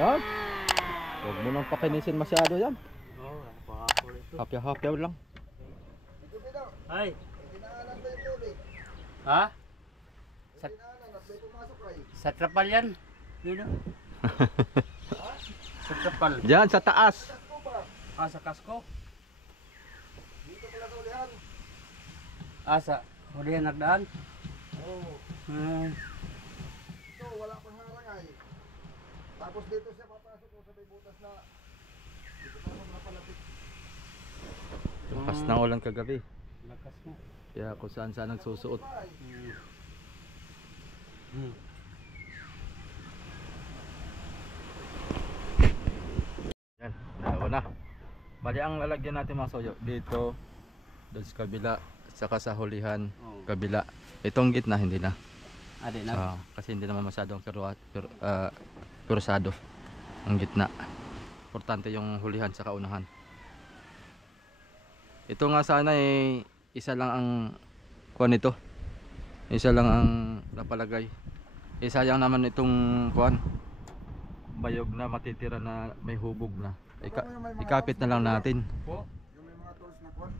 Yan. Huwag mo nang pakinisin masyado yan. Oo, napakapul ito. Hapyaw-hapyaw lang. Ay. Dinaanan ba yung tubig? Ha? Dinaanan at may pumasok ay. Sa trapal yan. Yun o. Sa trapal. Diyan sa taas. Kasko ba? Sa kasko. Dito pala sa ulihan. Sa hulihan nagdaan. Oo. Ito, wala pang harangay. Tapos dito siya papasok kung sa may butas na dito pa naman napalapit. Lakas ng ulan kagabi. Lakas mo. Kaya kung saan saan nagsusuot. Yan, dalawa na. Bali ang lalagyan natin mga soyo dito, doon sa kabila, saka sa hulihan, Oo. kabila. Itong gitna hindi na. Adi na. Kasi hindi naman masyadong kurusado ang gitna. Importante yung hulihan sa kaunahan. Ito nga sana isa lang ang kuan nito. Isa lang ang napalagay. Sayang naman itong kuan. Bayog na matitira na may hubog na. Ikapit na lang natin. Po? Yung may mga tools na kuwan.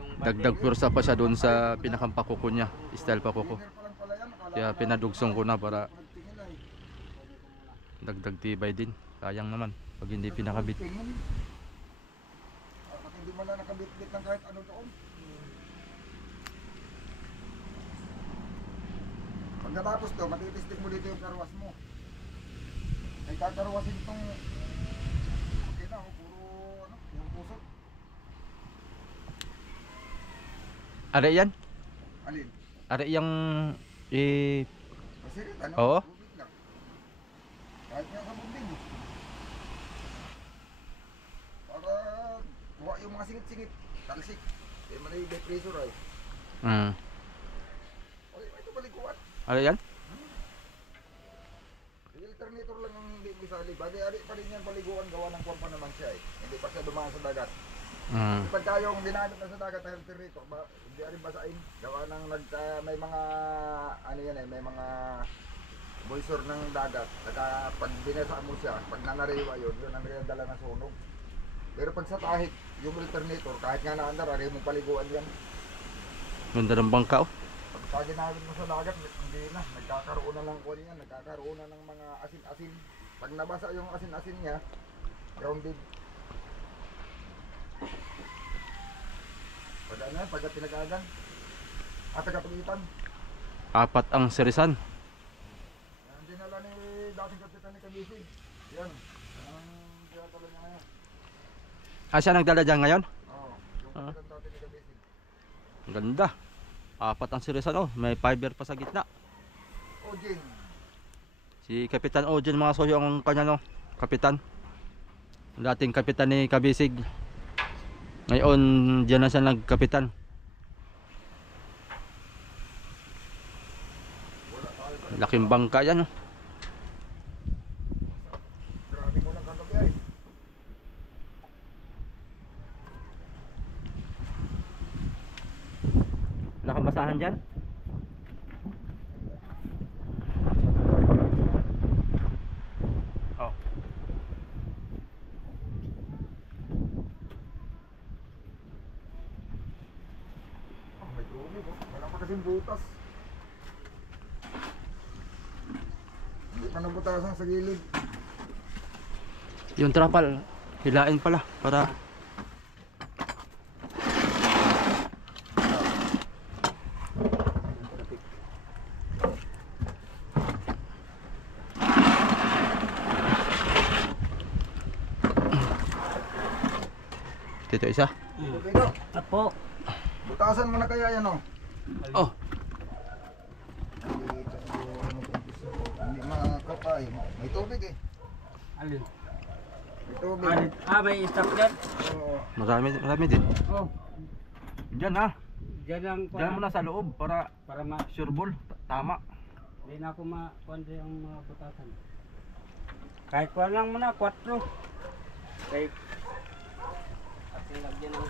Yung Dagdag pursa pa siya doon sa pinakampakuko niya. Style pakuko. Cleaner pa lang pala yan. Akala Kaya ko pinadugsong ko na para nagtingin ay. dagdag tibay din. Sayang naman pag hindi pinakabit. Tingin. At hindi mo na nakabit-bit ng kahit ano doon. Pagkatapos to, matitistik mo dito yung karwas mo. Ay kakarwasin itong okay na, puro ano, yung pusot. Are yan? Alin? Are yung Masirit, ano? Oo. Tubig lang. Kahit nga sa bunding. Para kuha yung mga singit-singit, talsik. Kaya man ay depressor ay. Okay, ito balikuan. Are yan? Alternator lang ang hindi mo isali. Bali-ari pa rin yan baliguan, gawa ng kwampa naman siya eh. Hindi pa siya dumaan sa dagat. Pagka yung dinadot na sa dagat ang alternator, hindi rin basain. Gawa ng may mga, ano yan eh, may mga buysor ng dagat. Pag binasaan mo siya, pag nanariwa yun ang rinadala ng sunog. Pero pag sa tahik, yung alternator, kahit nga naandar, ari mong paliguan yan. Ganda ng bangka oh. Pag ginamit mo sa dagat, hindi na. Nagkakaroon na ng kuwan yan. Nagkakaroon na ng mga asin-asin. Pag nabasa yung asin-asin niya, grounded. Pag ano yan, pagka pinag-agan. At tagapagitan. 4 ang serisan. Yan dinala ni dating kapitan ni Kabisig. Yan. Ang tinatalo niya ngayon. Siya nagdala dyan ngayon? Oo. Yung kapitan dati ni Kabisig. Ang ganda. 4 ang serisan oh. May fiber pa sa gitna. Ojin. Si Kapitan Ojen mga soyo ang kanya no. Kapitan. Dating kapitan ni Kabisig. Ngayon diyan na siya nagkapitan. Laking bangka yan oh. Grabe mo lang kagabi ay. Nakabasahan dyan? Oh. May tubig oh. Wala pa kasing butas. Hindi pa nabutasan sa gilid. Yung trapal, hilain pala para dito isa. Dito. Apo. Butasan mo na kaya yan oh. Oh, Hindi makakapay. May tubig eh. Alin? May tubig. May stock dyan. Oo. marami din. Oh. Diyan ha. Diyan lang pa. Diyan mo na sa loob para Para sure ball. Tama. hindi na ako makundi ang mga butasan. Kahit kuha lang muna, 4. Kahit at lagyan ng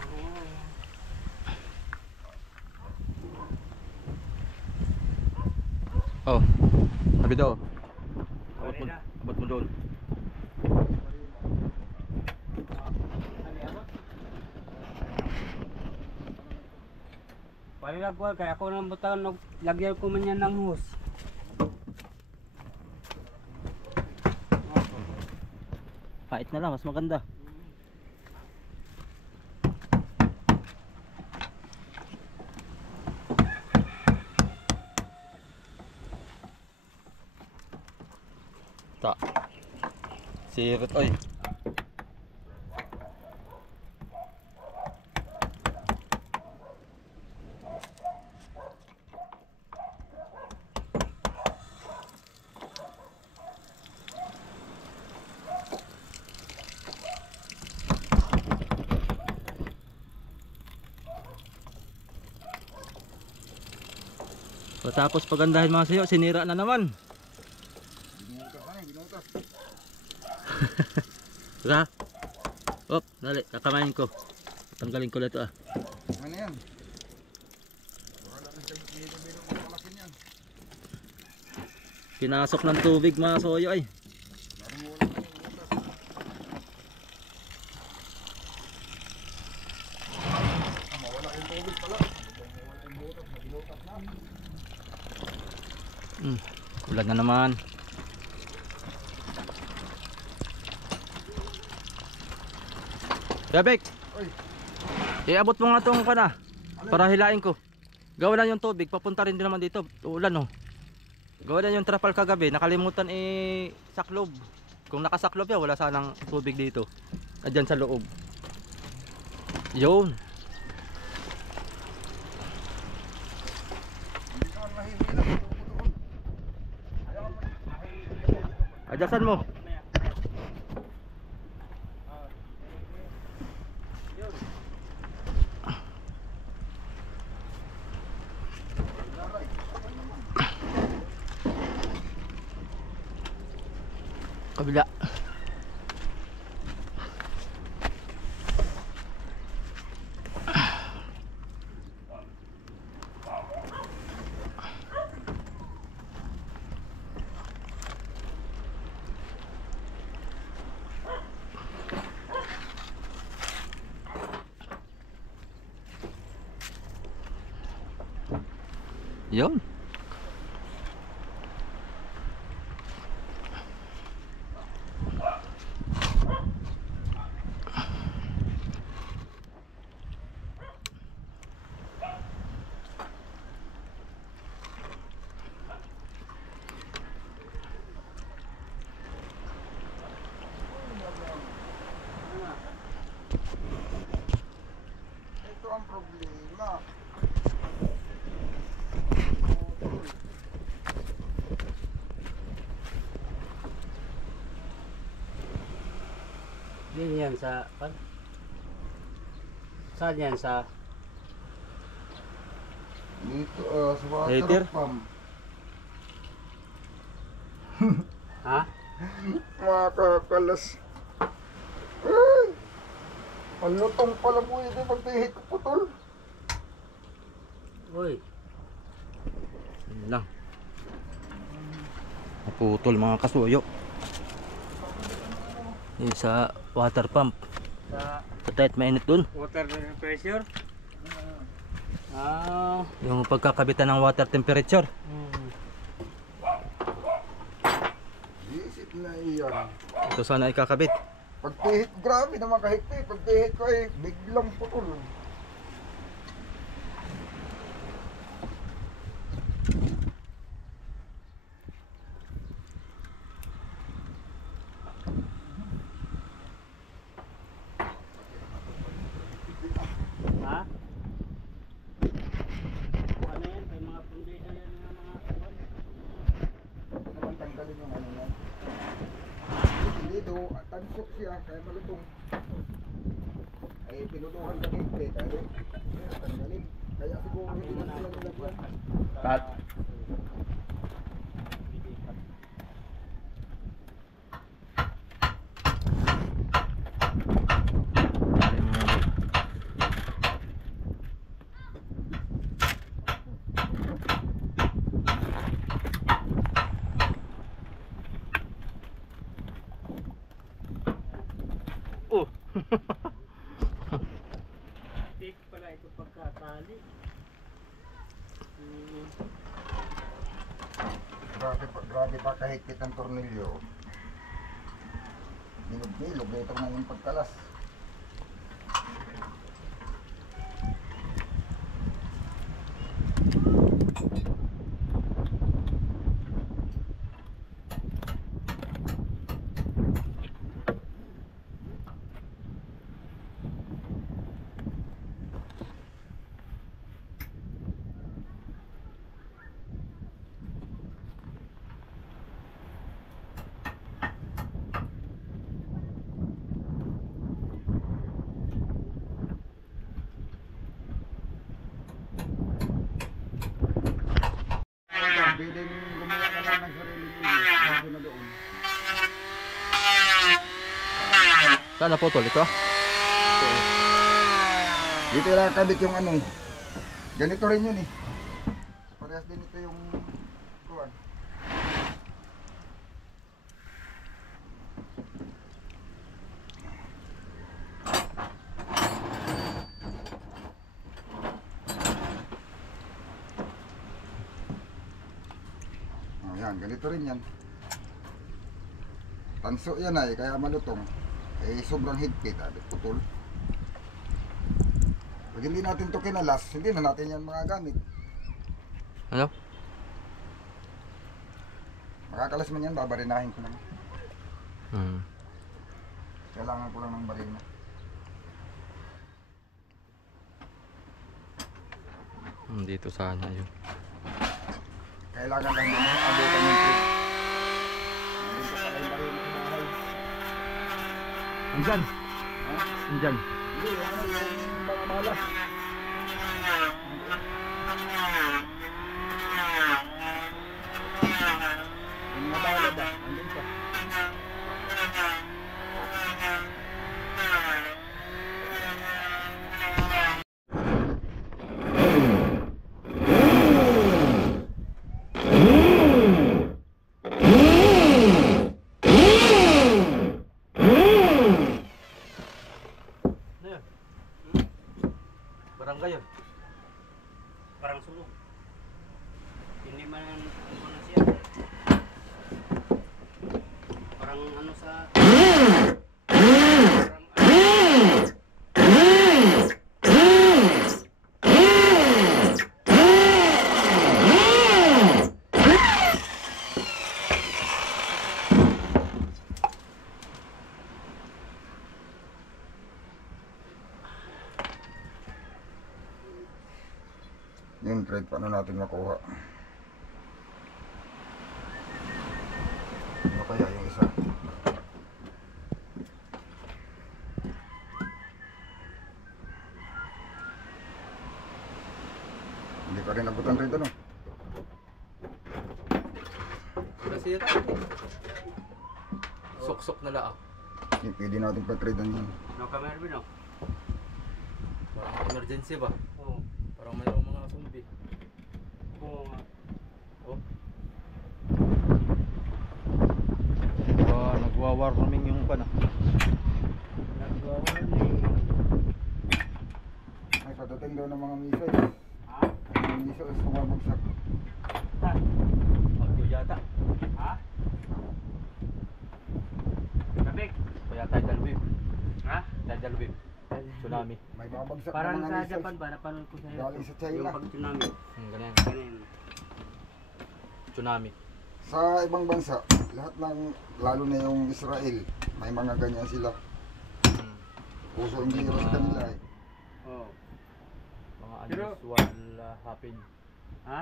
Oh. Sabi daw. Pwede na. Abot mo doon. Palilagwan kaya ako nang butang lagyan ko man yan ng hose. Pait na lang, mas maganda. Ta. Sirot oy. Tapos pagandahin mga sayo, sinira na naman. Binutas na eh, binutas. Tara. Op, dali, kakamain ko. Tanggalin ko na ito ah. Ano yan? Wala na siya bino ng malaki niyan. Pinasok ng tubig mga soyo ay. Parang wala na yung butas. Mawala yung tubig pala. Mawala yung butas, maglutas na. Ulan na naman. Gabek, Oy, iabot mo nga tong kana para hilain ko. Gawa na yung tubig, papunta rin din naman dito. Ulan oh. Gawa na yung trapal kagabi, nakalimutan saklob. Kung nakasaklob yan, wala sanang tubig dito. Andyan sa loob. Yun. hindi ka mahihila. Adyasan mo. Kabila. Yun. Ito ang problema. Din yan sa saan yan sa Dito sa Later? water pump. ha? Makakalas. Ay! Ang lutong pala mo yun, magtihit ko putol. Uy, Yun lang. Naputol mga kasuyo. Yung sa water pump. sa Patayat mainit dun. water pressure. Ah, Yung pagkakabitan ng water temperature. Isip na iyan. Ito sana ikakabit. Pagtihit, grabe naman kahigpit. Pagtihit ko ay biglang putol. ha? Ano yan? May mga pundido yan ng mga kuwan. Naman tanggalin yung ano yan. Hindi do, tansok siya, kaya malutong. Ay pinutuhan ka higpit, ay tanggalin. Kaya siguro hindi na sila nilagyan. Cut. Oh. Tik pala ito pagkatali. Grabe pa kahigpit ang tornilyo. Bilog na ito ng pagkalas. Pwede gumawa ka lang ng sarili mo. Bago na doon. Saan na putol ito? Dito lang kabit yung ano. Ganito rin yun eh. Parehas din ito yung kuwan. Ayan, ganito rin yan. Tanso yan ay, kaya malutong. Eh, sobrang higpit, putol. Pag hindi natin ito kinalas, hindi na natin yan magagamit. Ano? Makakalas man yan, babarinahin ko lang. Hmm. Kailangan ko lang ng barina. Dito sana yun. Kailangan lang yun, abutan yung trip. Dito pala yung barina sa bahay. Andyan! Ha? Andyan! Hindi, yung mga malas. Yung mabalad ah, andun pa. Ano yun? Barangay yun. Parang sulong. Hindi man ano siya. Parang ano sa Yung thread, paano natin makuha? Ano kaya yung isa? Hindi pa rin abutan rito, no? Kasi yun. Sok-sok na laang. Hindi, pwede natin pa-tradean yun. no camera no. Parang emergency ba? Oo. Parang mayroong mga zombie. Oo nga. Oh. Nagwa-warming yung pana. Nagwawarning. Ay, padating daw ng mga misay. Ha? Ang mga misay is tumabagsak. Ha? Bagyo yata. Ha? Kabik. Kaya tidal wave. Ha? Tidal wave. Tsunami. May babagsak Parang na mga sa misay. Japan ba? Napanood ko sa'yo. Galing sa China. Yung pag-tsunami. Ganyan. Ganun. Tsunami. Sa ibang bansa, lahat ng, lalo na yung Israel, may mga ganyan sila. Hmm. Puso ang biro sa kanila eh. Oo. Mga Pero- unusual happen. Ha?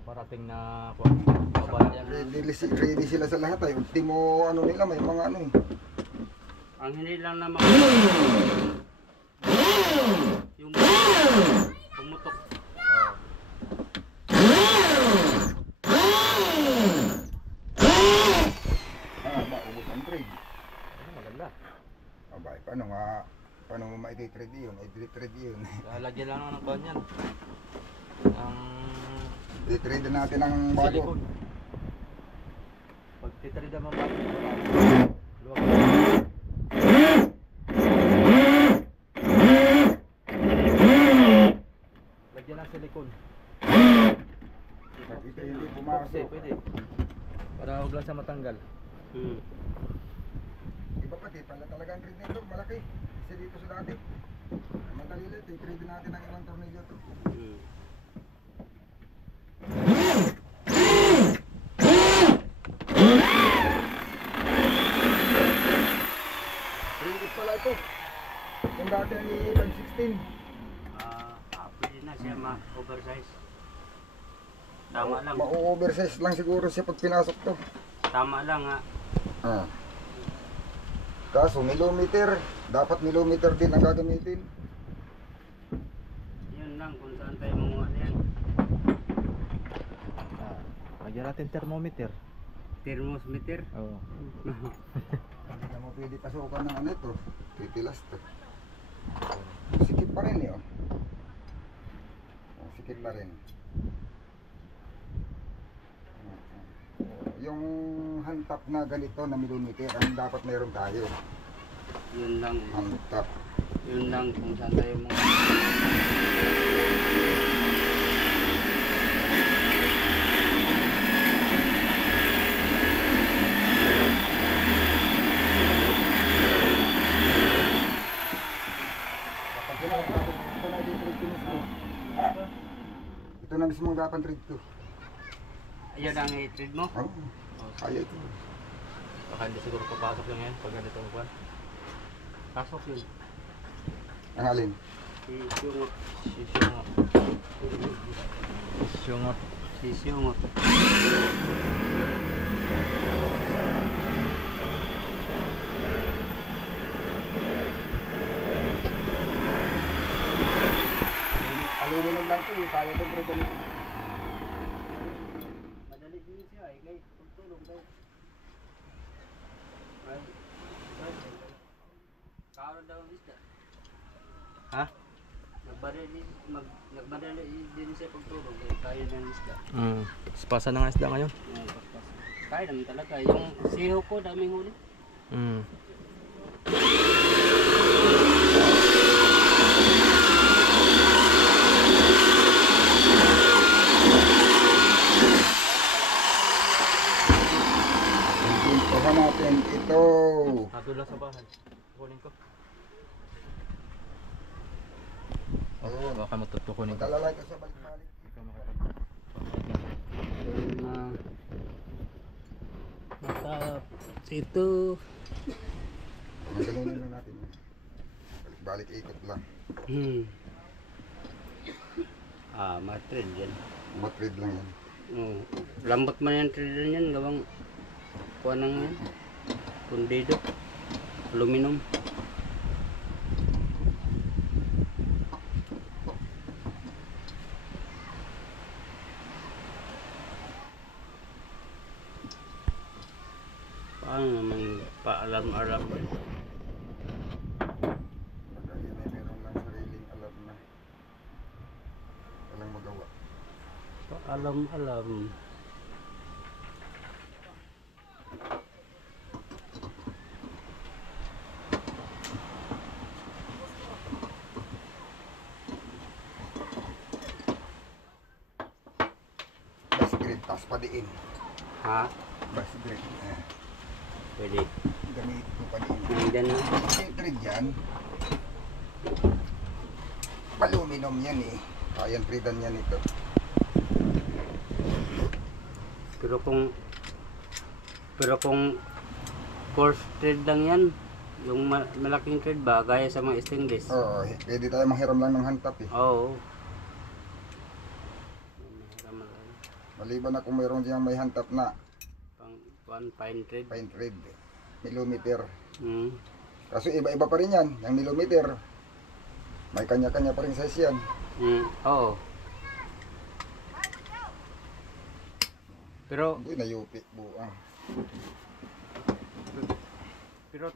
Parating na babala yan. Ready sila sa lahat ay. Ultimo ano nila, may mga ano eh. Ang hindi lang naman yung pumutok. Maubos ang trade. Maganda. Abay, paano mo ma-trade yun? I-trade yun. Lagyan lang ng kuhan yan. Ang I-trade natin ang silikon. bago. Pag titrida mo ba? Luwag. Lagyan ng silikon. Pag ito hindi Box pumasok. eh, pwede. Para huwag lang siya matanggal. Hmm. Iba pati, pala talaga ang thread nito, malaki. Kasi dito sa dati. Madali lang, i-thread natin ang ibang tornilyo to. Hmm. Threaded pala ito. Yung dati ang iilan 16. Pwede na siya ma-oversize. Tama lang. Ma-oversize lang siguro siya pag pinasok to. Tama lang ha. Ah. Kaso millimeter, dapat millimeter din ang gagamitin. Yun lang kung saan tayo manguha yan. Lagyan natin thermometer. Thermometer. Oo. Hindi na mo pwede pasukan ng ano ito. Titilas to. Sikip pa rin yun. Sikip pa rin. Yung hantap na ganito na millimeter, ang dapat meron tayo. Yun lang. Hantap. Yun lang kung saan tayo manguha. Ito na mismo ang dapat thread ko. Ayun ang i-trade mo. Oh, kaya ito. Baka hindi siguro papasok lang yan pag ganito ang kuwan. Pasok yun. Ang alin? Sisyungot. Sisyungot. Sisyungot. Sisyungot. Aluminum lang ito, kaya ito thread ganito. Madali din siya eh. Kahit pagtulog tayo. Karon daw ang isda. Ha? Nagmadali din siya pagtulog. Eh, kaya ng isda. Spasa na nga isda ngayon. Kaya naman talaga. Yung siho ko, daming huli. Puntahan natin ito. Nadula sa bahay. Kunin ko. Oo, Baka matutukunin ko. magkalalay ka sa balik-balik. Matap. Ito. Magalunin na natin. Balik-balik ikot lang. Matred yan. Matread lang yan. Lambot man yan trader yan. Gawang kuha nang yan. Pundido. Aluminum. Paano naman paalam-alam yan? Pagka yan ay meron lang sariling alam na. Walang magawa. Paalam-alam. Bas grip, tapos padiin. Ha? Bas grip. Pwede. Gamit ko padiin. Hanggan na. Yung thread yan, aluminum yan eh. Kayang threadan yan ito. Pero kung coarse thread lang yan, yung malaking thread ba, gaya sa mga stainless? Oo, pwede tayo manghiram lang ng hantap eh. Oo. Maliban na kung mayroon diyang may hantap na Pang fine thread. fine thread, millimeter. Hmm. Kaso iba-iba pa rin yan, yung millimeter. May kanya-kanya pa rin size yan. Oo. Pero Uy, nayupi buang.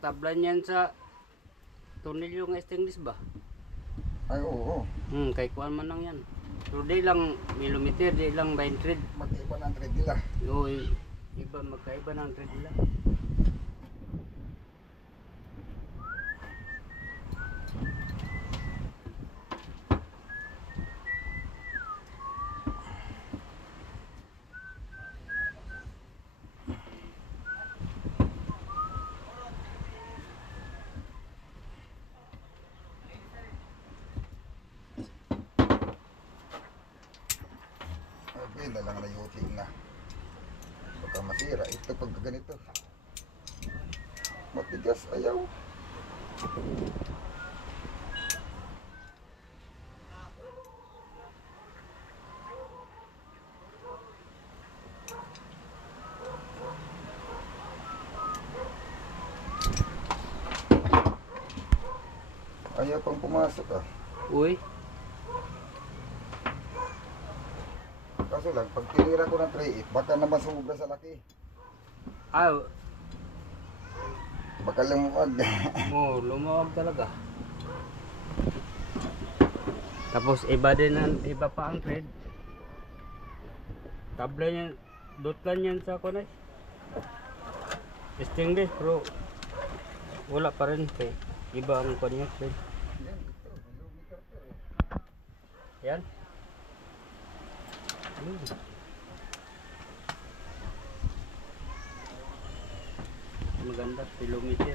tablan yan sa tornilyo ng stainless ba? Ay oo, Kay kuan man lang yan. Pero di lang millimeter, di lang fine thread. mag-iba ng thread nila. Oo, iba magkaiba ng thread nila. Yun na lang na yuting na. Baka masira ito pag ganito. Matigas ayaw. Ayaw pang pumasok ah. Uy. Kaso lang, pag tinira ko ng 3.8, baka naman sumubra sa laki. Ah, Baka lumuwag. lumawag talaga. Tapos iba pa ang thread. Tabla niyan, dotlan yan sa kunay. Stainless bro. Wala pa rin kay iba ang kanya thread. Yan. Maganda, kilometer.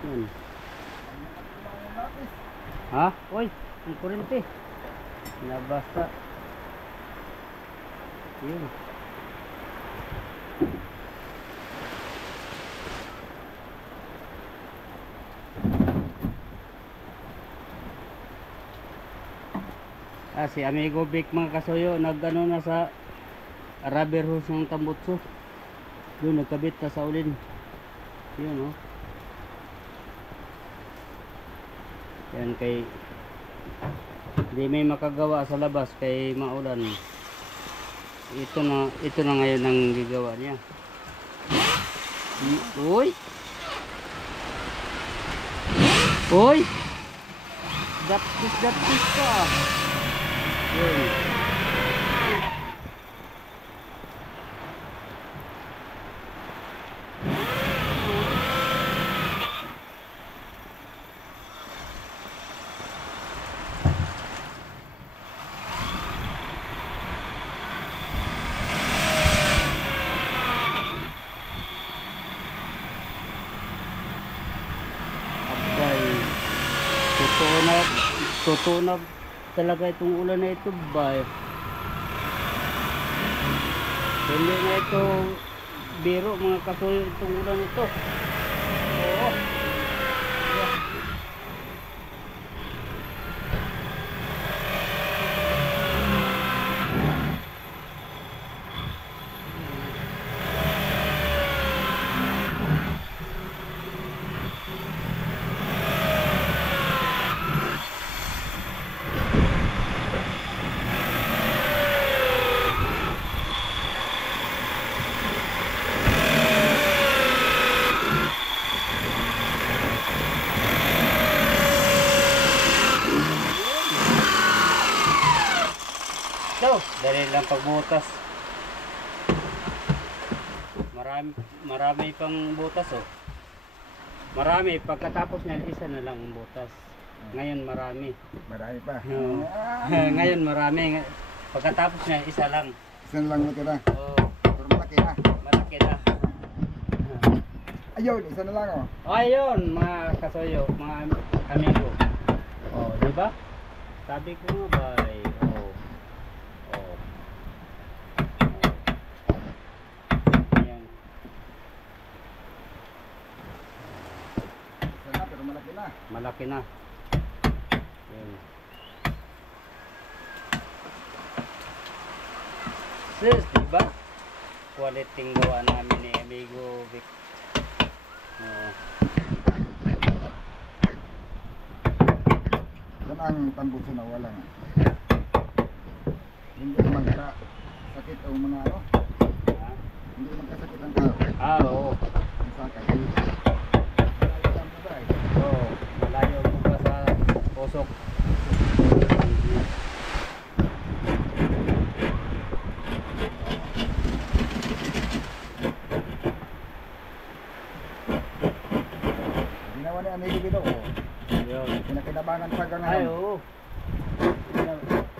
Yan. Ha? Uy, ang kurente. Nabasta. Yun. Si Amigo Vic mga kasuyo, nag-ano na sa rubber hose ng Tambutso. Yun, nagkabit na sa ulin. Yun, oh. Yan kay di may makagawa sa labas kay maulan. Ito na ngayon ang gagawa niya. Uy. Uy. Dapis ka. Yun. Tutunog talaga itong ulan na ito ba? Hindi na ito biro mga kasuyo itong ulan ito. Oo. Ito, dali lang pagbutas. Marami pang butas oh. Marami, pagkatapos niyan isa na lang ang butas. Ngayon marami. Marami pa. Oo. Ngayon marami. Pagkatapos niyan isa lang. Isa lang mo na. Oh, Pero malaki na. malaki na. Ayun, isa na lang oh. Ayun, mga kasoyo, mga amigo. Oh, di ba? Sabi ko nga ba, oh. Oh. Ayan. Isa na, pero malaki na. Malaki na. Ayan. Sis, di ba? Quality gawa namin ni Amigo Vic. Oh. Yan ang tambuso na wala nga. Hindi magkasakit o mga ano. Ha? Hindi magkasakit ang tao. Oo. Ang sakay. Oo. Malayo mo pa sa pusok. Ginawa ni Amigo dito oh. Yun. Pinakinabangan pa hanggang Ay, ngayon. oo.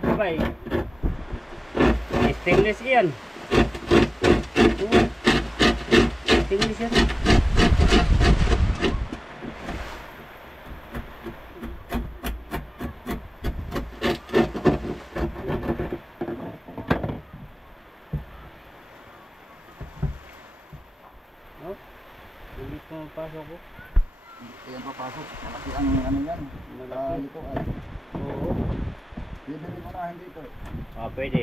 Abay. Stainless yan. Oo. Stainless yan. Oh, hindi pa mapasok ko. Kaya papasok. Malaki ang ano yan. Malaki. Ito ay. Oo. Bibili mo na hindi ito eh. Ah, pwede.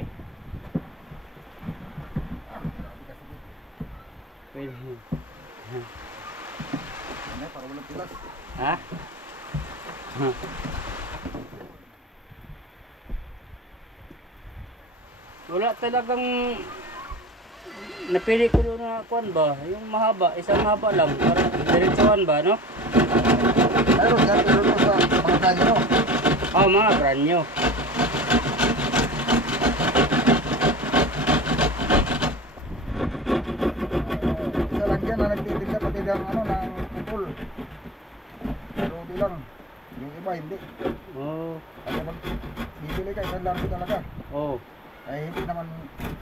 Grabe kasi. Pwede. Ano, para walang pilas. Ha? Wala talagang napili ko doon na kuan ba? Yung mahaba, isang mahaba lang. Para diretsuhan ba, no? Ayun, yan pero doon sa mga kanyo. Oh, mga brand new. Isa lang yan na nagtitinda pati ng ano, ng putol. Pero di lang. Yung iba hindi. Oh, Kaya mag bibili ka isang largo talaga. oh. Ay hindi naman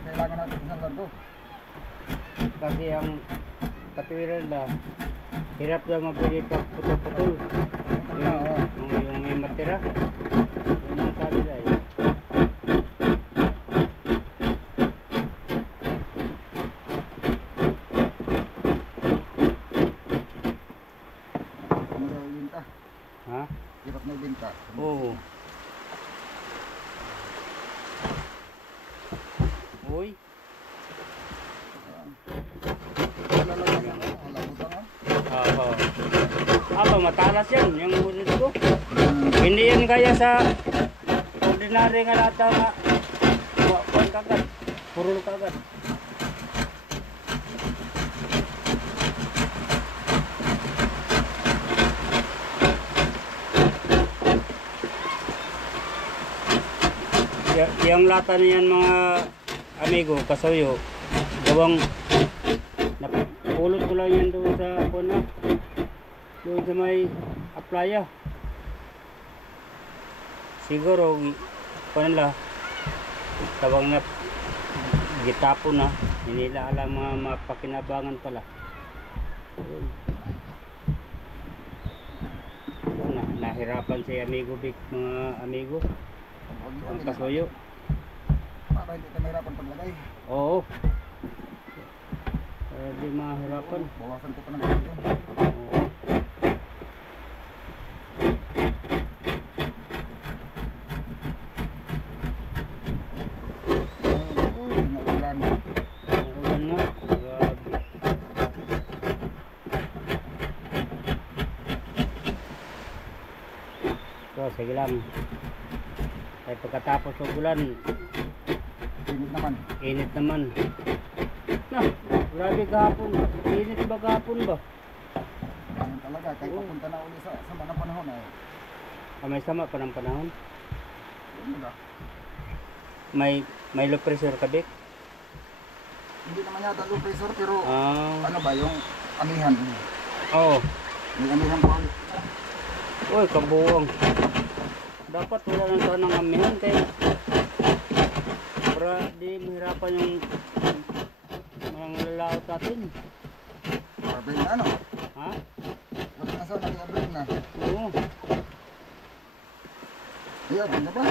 kailangan natin isang largo. Kasi ang katwiran ba, hirap daw mabili pag putol-putol. Yung may matira. Yun ang sabi na eh. Ano daw ibinta? Ha? Hirap na ibinta. Oo. Uy. Wala lang yan, ano, wala butang ah. Oo. Aba, matalas yan. Yung bunod ko. Hmm. Hindi yan gaya sa ordinary nga lata nga. Kuwan kagad. Purul kagad. Yung lata niyan mga amigo, kasoyo, gawang napulot ko lang yan doon sa kuna. Doon sa may aplaya. Siguro panala tawag na gitapo na, hindi nila alam mga mapakinabangan pala. Ayun. Nahirapan si Amigo Vic, mga amigo, Huwag mo ang ginagawa. kasuyo. Para hindi ka mahirapan paglagay. Oo. Di mahirapan. Bawasan ko pa ng ganito. Oo. Naulan. Ulan nga. Grabe. So, sige lang. Ay pagkatapos ng ulan, Init naman. init naman. Na, grabe kahapon. Init ba kahapon ba? Ganyan talaga. Kahit Oo. papunta na uli sa mga panahon ay. May sama pa ng panahon. Yun na. may low pressure kabik. Hindi naman yata low pressure pero Ah, ano ba yung amihan? oo. May amihan pa ulit. Uy, kabuwang. Dapat wala lang sanang amihan kay para di mahirapan yung mga lalaot natin. Abril na ano? Ha? Wala na sa naging Abril na. Oo. Ay, Abril na ba?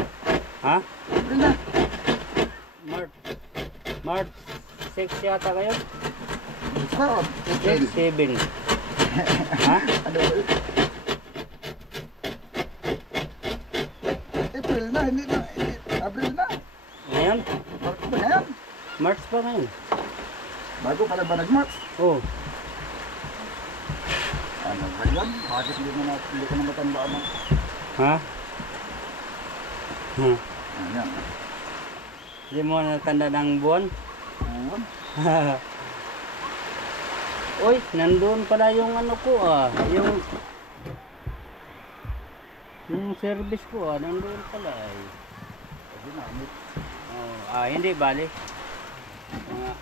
Ha? Abril na. March 6 yata kayo? Sa April. 7. Ha? Ano ba yun? April na, hindi na. Abril na. Ngayon? Bago ba ngayon? March pa ngayon. Bago pala ba nag-March? Oo. Ano ba yan? Bakit hindi ko na matandaan ng... Ha? Ayan. Hindi mo natanda ng buwan? Ayan. Uy, nandun pala yung ano ko yung service ko nandun pala Ginamit. hindi bali.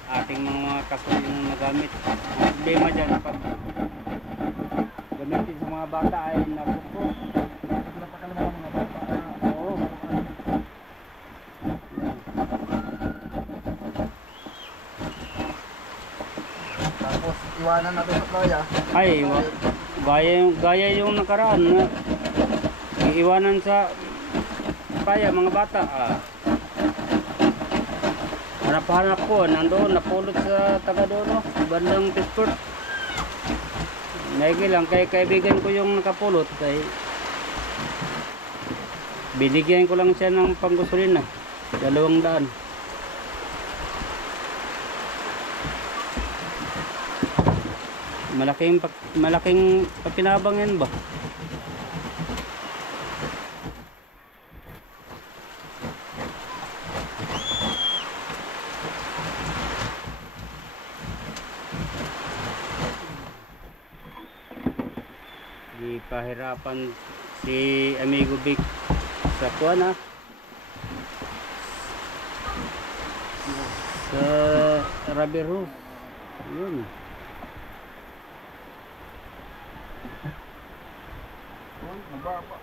Ating mga kaso yung nagamit. Ang problema dyan pag gamitin sa mga bata ay nakupo. Napakalaman ng mga bata. Oo. Tapos iwanan natin sa playa. Ay, gaya yung nakaraan na iiwanan sa paya mga bata. Hanap-hanap ko, nandoon, napulot sa taga doon, bandang Pittsburgh. Naigi lang, kay kaibigan ko yung nakapulot, kay binigyan ko lang siya ng panggusulina, 200. Malaking pakinabang yan ba? Di pahirapan si Amigo Vic sa kuwan sa rubber hose. Yun. Uy, mababa.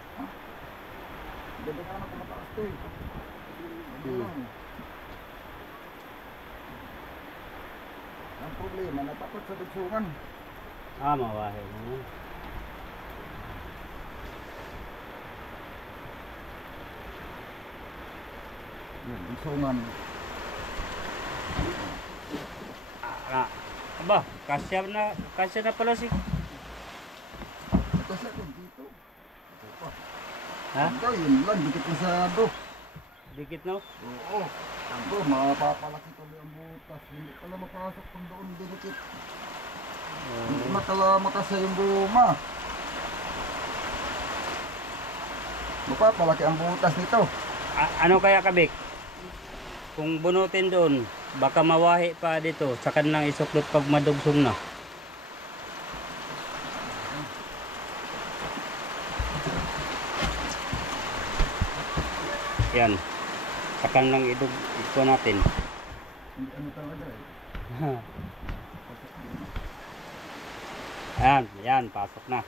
Ganda nga naman kumataas to eh. Ang problema, natapat sa dugsungan. Mawahe mo. Yun, dugsungan. Aba, kasya na pala si... Kasi ako dito. Ito pa. Ha? Ito, yun lang, dikit ko sa do. Dikit no? Oo. Ito, mapapalaki tuloy ang butas. Hindi pala mapasok kung doon dinikit. Hindi makasa yung guma. Mapapalaki ang butas nito. Ano kaya kabik? Kung bunutin doon, baka mawahi pa dito sa kanilang isuklot pag madugsong na. Yan. Sa kanilang ito natin. Hindi ano talaga eh. Yan, pasok na.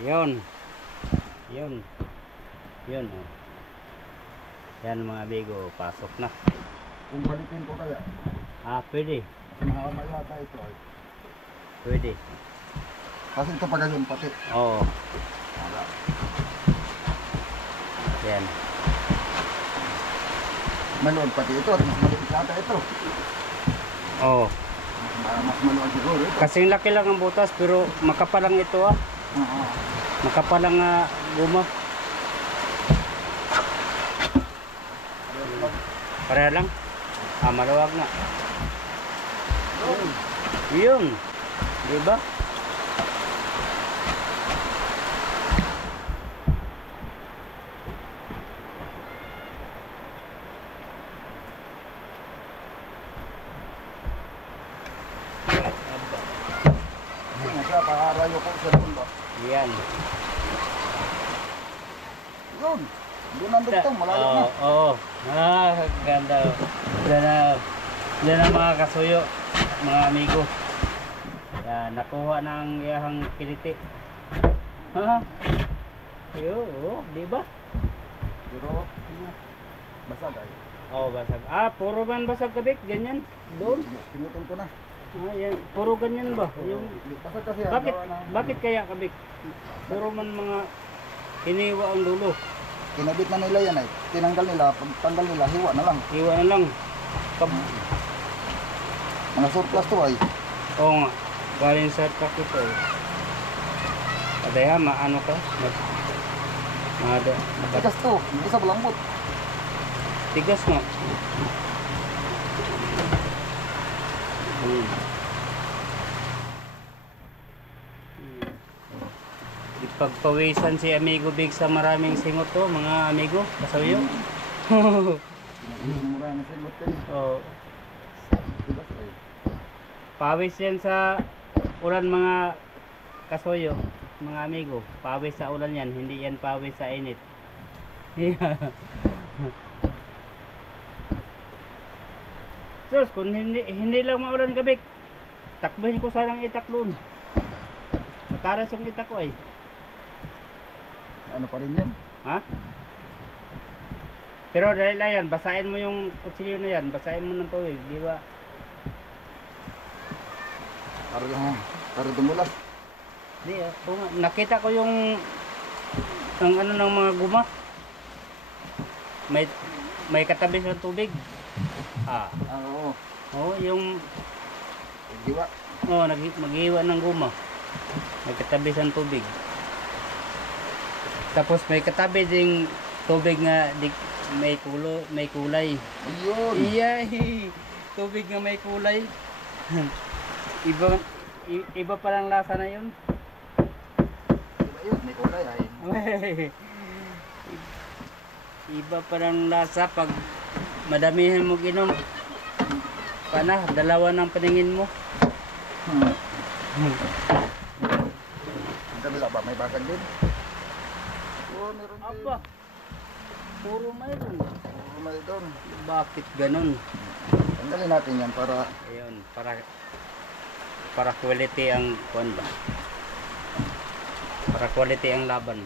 Yun. Yun. Yan mga bigo, pasok na. Kung balikin ko kaya, Pwede. mahama yata ito eh. Pwede. Kasi ito pa ganyan pati. Oo. Wala. Yan. Maluwag pati ito at mas maliit yata ito. Oo. Mas maluwag siguro ito. Kasing laki lang ang butas pero makapalang ito Oo. Makapalang guma. Pareha lang. Maluwag na. Yun. Diba? Hindi na siya, pakarayo ko sa doon ba? Yan. Yun. Doon ang dugtong, malayo na. Oo. Ganda. Yan ang mga kasuyo, mga amigo. Yan, nakuha ng iyahang kiliti. Ha? Di ba? Pero, basag ay. Oh, basag. Puro man basag kabik, ganyan. Doon. Pinutol ko na. Yan, puro ganyan ba? Yung Basag kasi yan. bakit gawa ng- bakit kaya kabik? Puro man mga hiniwa ang dulo. Kinabit na nila yan ay. Tinanggal nila, pagtanggal nila, hiwa na lang. Hiwa na lang. Mga surplus to ay. Oo nga. Galing sa truck ito eh. Padaya, maano ka? Tigas to, hindi sa balambot. Tigas nga. Ipagpawisan si Amigo Big sa maraming singot to, mga amigo. Kasayo. Mura na silot kayo. Oh, Tigas ay. pawis yan sa ulan mga kasoyo, mga amigo. Pawis sa ulan yan, hindi yan pawis sa init. Sus, kung hindi lang maulan gabi, takbuhin ko sanang itak doon. Mataras yung itak ko ay. Ano pa rin yan? Ha? Pero dahil lang yan, basahin mo yung kutsilyo na yan, basahin mo ng tubig, di ba? Para dumulas. Di, nakita ko yung ang ano ng mga guma. May katabi sa tubig. Oo. Oh, yung Diwa. maghiwa ng guma. May katabi sa tubig. Tapos may katabi ding tubig nga may kulay. Ayun. Iyay! Tubig nga may kulay. Iba palang lasa na yun. Ayun, may kulay ay. Iba palang lasa pag madamihan mo ginom. Pana, dalawa ng paningin mo. Ang kabila ba? May basag din? Oo, meron din. Aba, puro mayroon. Oo, may doon. Bakit ganun? Tanggalin natin yan para Ayun, para quality ang kuan ba? Para quality ang laban.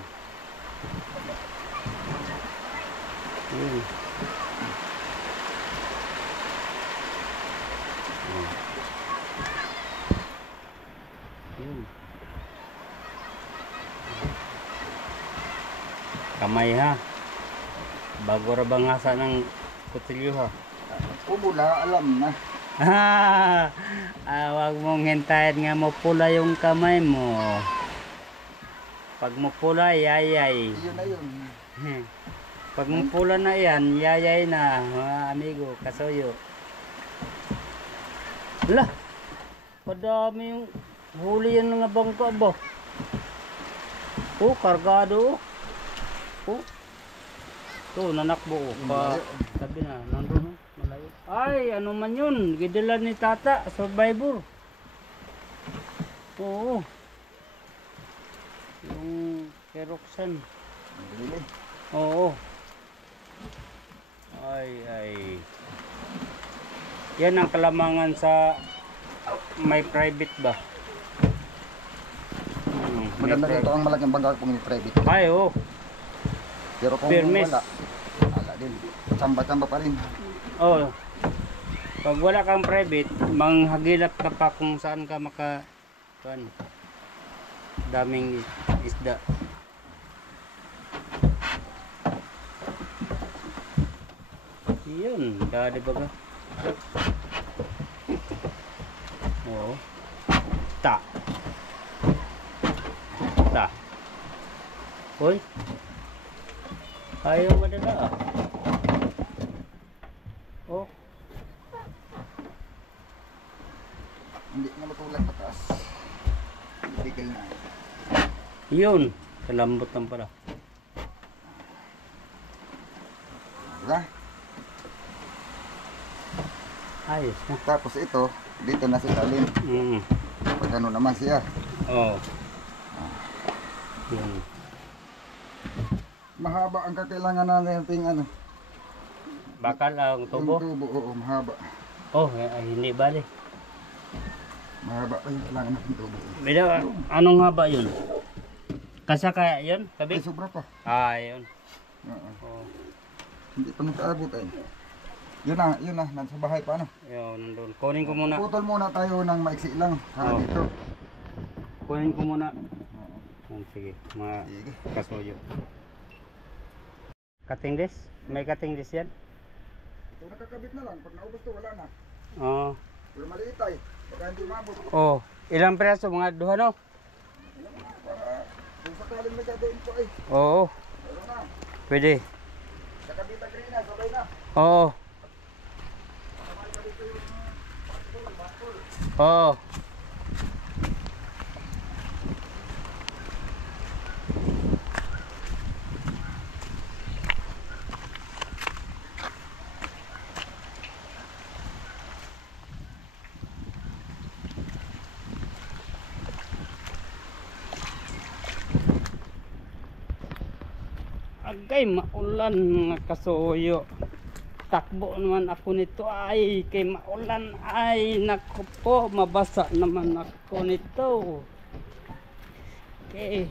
Yun. Yun. Kamay ha. Bago ra bangasa ng kutsilyo ha. pumula, alam na. Wag mong hintayin nga mapula yung kamay mo. Pag mapula, yayay. Yun na yun. Pag mapula na yan, yayay na, mga amigo, kasoyo. Wala, padami yung huli yan ng bangka ba? Kargado. Nanakbo. Sabi na, nandun. Malayo. Ay, ano man yun? Gidala ni Tata, survivor. Oo. Yung Keroxan. Bili. Oo. Ay. Yan ang kalamangan sa may private ba? Maganda rin ito ang malaking bangka kung yung private. Ay, oo. Pero kung Permis. wala din. Tsamba-tsamba pa rin. Oo. Pag wala kang private, manghagilap ka pa kung saan ka daming isda. Yun, dali baga. Oo. Ta. Hoy. Ayaw madala ah. Oh. Hindi na matulad pataas. Bigil na. Yun. Kalambot lang pala. Diba? Ayos na. Tapos ito, dito na si Talim. Pag ano naman siya. Oo. Yun. Mahaba ang kakailangan natin ano. Bakal ang tubo. Yung tubo, oo, mahaba. Oh, hindi bali. Mahaba pa yung kailangan natin tubo. Pero anong haba yun? Kasa kaya yun? Ay, Kabit? sobra pa. Ah, yun. Oo. Oh, Hindi pa nakaabot ay. Yun na, nasa bahay pa ano. yun, nandun. Kunin ko muna. Putol muna tayo ng maiksi lang. Oo. Dito. Kunin ko muna. Oo. Sige, mga Sige. kasuyo. Cutting this? May cutting this yan? Kung nakakabit na lang, pag naubos to, wala na. Oo. Pero maliit ay. Baka hindi umabot. Oh, ilang piraso? Mga duha no? Para kung sakaling may gagawin ko ay. Oo, Meron na. pwede. Nakabit ang green na, sabay na. Oo. Oo. Agay maulan mga kasuyo. Takbo naman ako nito ay kay maulan ay naku po mabasa naman ako nito. Okay.